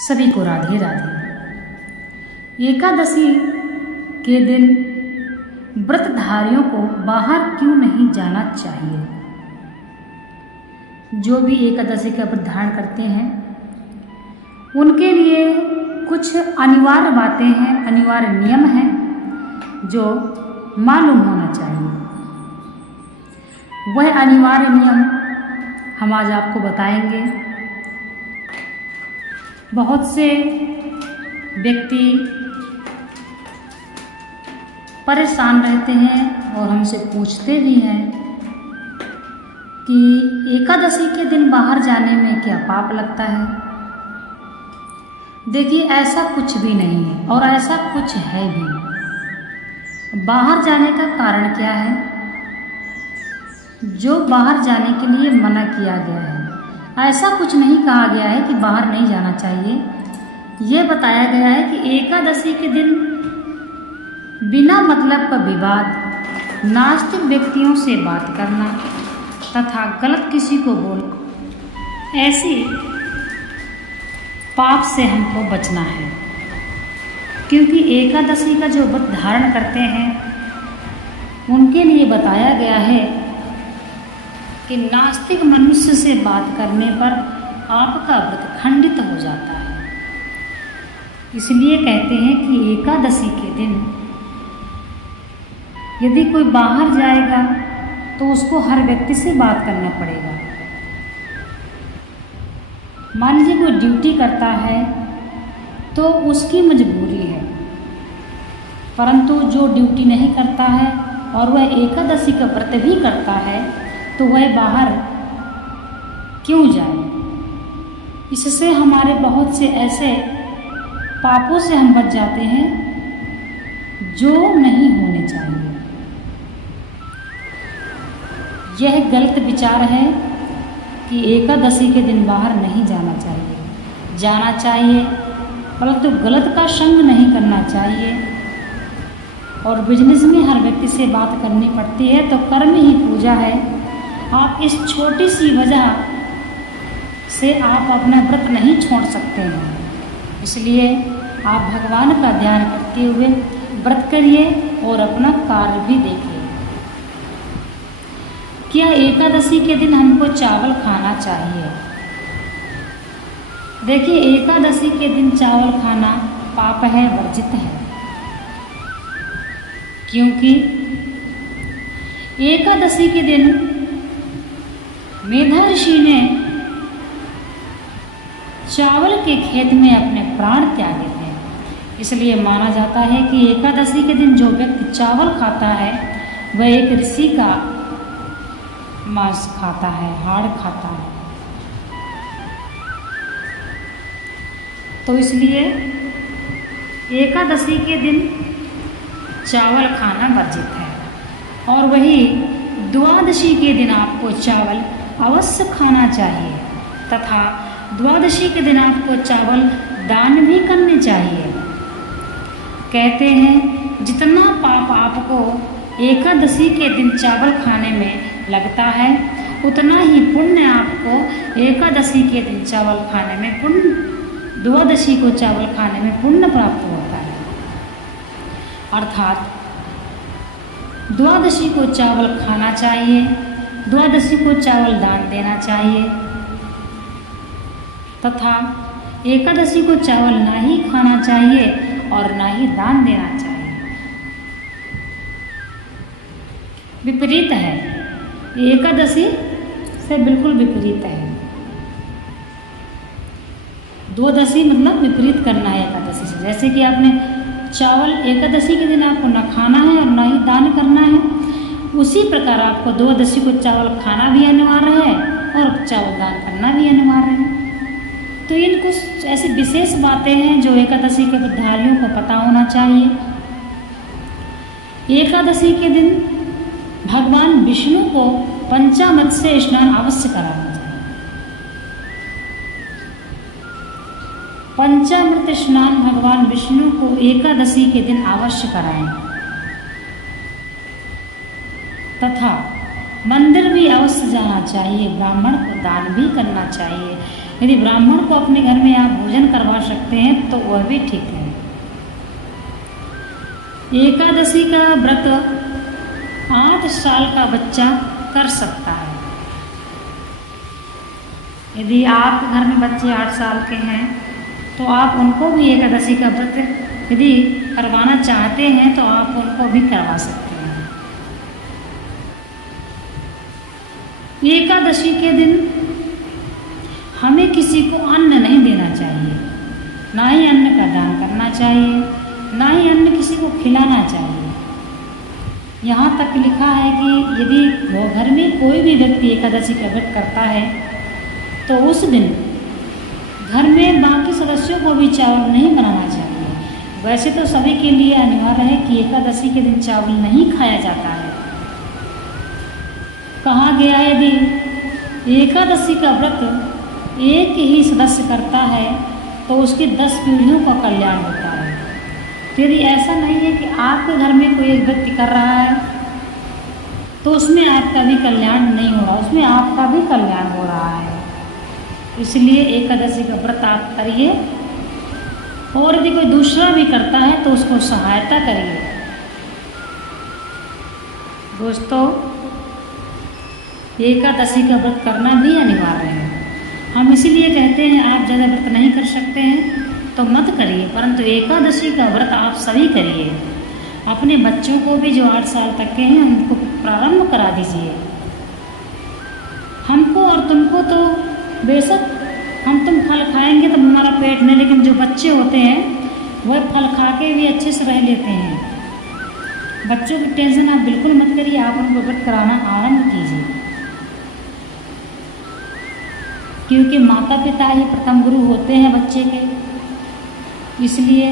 सभी को राधे राधे। एकादशी के दिन व्रतधारियों को बाहर क्यों नहीं जाना चाहिए? जो भी एकादशी का व्रत धारण करते हैं उनके लिए कुछ अनिवार्य बातें हैं, अनिवार्य नियम हैं जो मालूम होना चाहिए। वह अनिवार्य नियम हम आज आपको बताएंगे। बहुत से व्यक्ति परेशान रहते हैं और हमसे पूछते भी हैं कि एकादशी के दिन बाहर जाने में क्या पाप लगता है? देखिए, ऐसा कुछ भी नहीं है और ऐसा कुछ है भी। बाहर जाने का कारण क्या है? जो बाहर जाने के लिए मना किया गया है, ऐसा कुछ नहीं कहा गया है कि बाहर नहीं जाना चाहिए। ये बताया गया है कि एकादशी के दिन बिना मतलब का विवाद, नास्तिक व्यक्तियों से बात करना तथा गलत किसी को बोलना, ऐसी पाप से हमको बचना है। क्योंकि एकादशी का जो व्रत धारण करते हैं उनके लिए बताया गया है कि नास्तिक मनुष्य से बात करने पर आपका व्रत खंडित हो जाता है। इसलिए कहते हैं कि एकादशी के दिन यदि कोई बाहर जाएगा तो उसको हर व्यक्ति से बात करना पड़ेगा। मान लीजिए कोई ड्यूटी करता है तो उसकी मजबूरी है, परंतु जो ड्यूटी नहीं करता है और वह एकादशी का व्रत भी करता है तो वह बाहर क्यों जाए? इससे हमारे बहुत से ऐसे पापों से हम बच जाते हैं जो नहीं होने चाहिए। यह गलत विचार है कि एकादशी के दिन बाहर नहीं जाना चाहिए। जाना चाहिए, परंतु गलत का संग नहीं करना चाहिए। और बिजनेस में हर व्यक्ति से बात करनी पड़ती है तो कर्म ही पूजा है। आप इस छोटी सी वजह से आप अपना व्रत नहीं छोड़ सकते हैं। इसलिए आप भगवान का ध्यान करते हुए व्रत करिए और अपना कार्य भी देखिए। क्या एकादशी के दिन हमको चावल खाना चाहिए? देखिए, एकादशी के दिन चावल खाना पाप है, वर्जित है। क्योंकि एकादशी के दिन मेधा ऋषि ने चावल के खेत में अपने प्राण त्यागे थे। इसलिए माना जाता है कि एकादशी के दिन जो व्यक्ति चावल खाता है वह एक ऋषि का मांस खाता है, हाड़ खाता है। तो इसलिए एकादशी के दिन चावल खाना वर्जित है। और वही द्वादशी के दिन आपको चावल अवश्य खाना चाहिए तथा द्वादशी के दिन आपको चावल दान भी करने चाहिए। कहते हैं जितना पाप आपको एकादशी के दिन चावल खाने में लगता है उतना ही पुण्य आपको एकादशी के दिन चावल खाने में पुण्य, द्वादशी को चावल खाने में पुण्य प्राप्त होता है। अर्थात द्वादशी को चावल खाना चाहिए, द्वादशी को चावल दान देना चाहिए तथा एकादशी को चावल ना ही खाना चाहिए और ना ही दान देना चाहिए। विपरीत है, एकादशी से बिल्कुल विपरीत है। द्वादशी मतलब विपरीत करना है एकादशी से। जैसे कि आपने चावल एकादशी के दिन आपको न खाना है और न ही दान करना है, उसी प्रकार आपको द्वादशी को चावल खाना भी अनिवार्य है और चावल दान करना भी अनिवार्य है। तो इन कुछ ऐसी विशेष बातें हैं जो एकादशी के व्रतधारियों को पता होना चाहिए। एकादशी के दिन भगवान विष्णु को पंचामृत से स्नान अवश्य कराना चाहिए। पंचामृत स्नान भगवान विष्णु को एकादशी के दिन अवश्य कराएं तथा मंदिर भी अवश्य जाना चाहिए, ब्राह्मण को दान भी करना चाहिए। यदि ब्राह्मण को अपने घर में आप भोजन करवा सकते हैं तो वह भी ठीक है। एकादशी का व्रत 8 साल का बच्चा कर सकता है। यदि आपके घर में बच्चे 8 साल के हैं तो आप उनको भी एकादशी का व्रत यदि करवाना चाहते हैं तो आप उनको भी करवा सकते हैं। एकादशी के दिन हमें किसी को अन्न नहीं देना चाहिए, ना ही अन्न का दान करना चाहिए, ना ही अन्न किसी को खिलाना चाहिए। यहाँ तक लिखा है कि यदि वो घर में कोई भी व्यक्ति एकादशी का व्रत करता है तो उस दिन घर में बाकी सदस्यों को भी चावल नहीं बनाना चाहिए। वैसे तो सभी के लिए अनिवार्य है कि एकादशी के दिन चावल नहीं खाया जाता है। कहा गया है यदि एकादशी का व्रत एक ही सदस्य करता है तो उसकी 10 पीढ़ियों का कल्याण होता है। तो यदि ऐसा नहीं है कि आपके घर में कोई एक व्यक्ति कर रहा है तो उसमें आपका भी कल्याण नहीं हो रहा, उसमें आपका भी कल्याण हो रहा है। इसलिए एकादशी का व्रत आप करिए, और यदि कोई दूसरा भी करता है तो उसको सहायता करिए। दोस्तों, एकादशी का व्रत करना भी अनिवार्य है। हम इसीलिए कहते हैं आप ज़्यादा व्रत नहीं कर सकते हैं तो मत करिए, परंतु एकादशी का व्रत आप सभी करिए। अपने बच्चों को भी जो 8 साल तक के हैं उनको प्रारंभ करा दीजिए। हमको और तुमको तो बेशक हम तुम फल खाएंगे तो हमारा पेट नहीं, लेकिन जो बच्चे होते हैं वह फल खा के भी अच्छे से रह लेते हैं। बच्चों की टेंशन आप बिल्कुल मत करिए, आप उनको व्रत कराना आरंभ कीजिए, क्योंकि माता पिता ही प्रथम गुरु होते हैं बच्चे के। इसलिए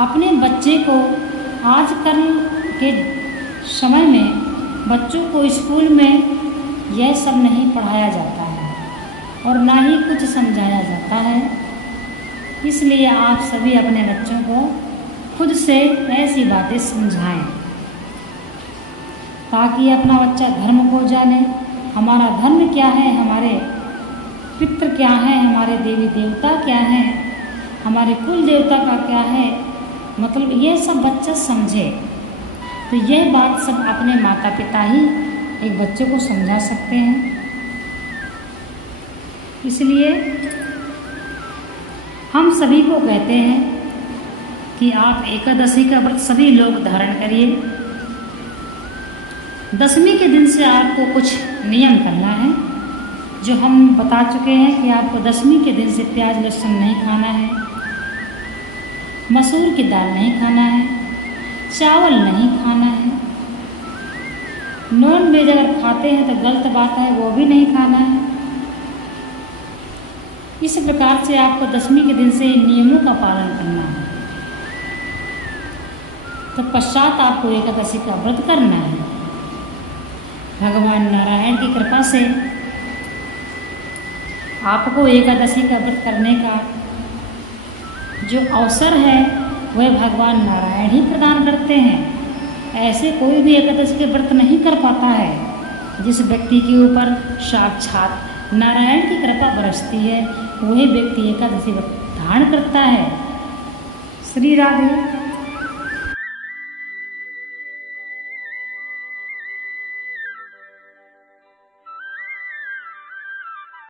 अपने बच्चे को आजकल के समय में बच्चों को स्कूल में यह सब नहीं पढ़ाया जाता है और ना ही कुछ समझाया जाता है। इसलिए आप सभी अपने बच्चों को खुद से ऐसी बातें समझाएं ताकि अपना बच्चा धर्म को जाने। हमारा धर्म क्या है, हमारे पितृ क्या है, हमारे देवी देवता क्या हैं, हमारे कुल देवता का क्या है, मतलब ये सब बच्चा समझे। तो यह बात सब अपने माता पिता ही एक बच्चे को समझा सकते हैं। इसलिए हम सभी को कहते हैं कि आप एकादशी का व्रत सभी लोग धारण करिए। दशमी के दिन से आपको कुछ नियम करना है जो हम बता चुके हैं कि आपको दशमी के दिन से प्याज लहसुन नहीं खाना है, मसूर की दाल नहीं खाना है, चावल नहीं खाना है, नॉन वेज अगर खाते हैं तो गलत बात है वो भी नहीं खाना है। इस प्रकार से आपको दशमी के दिन से नियमों का पालन करना है। तो पश्चात आपको एकादशी का व्रत करना है। भगवान नारायण की कृपा से आपको एकादशी का व्रत करने का जो अवसर है वह भगवान नारायण ही प्रदान करते हैं। ऐसे कोई भी एकादशी के व्रत नहीं कर पाता है। जिस व्यक्ति के ऊपर साक्षात नारायण की कृपा बरसती है वही व्यक्ति एकादशी व्रत धारण करता है। श्री राधे।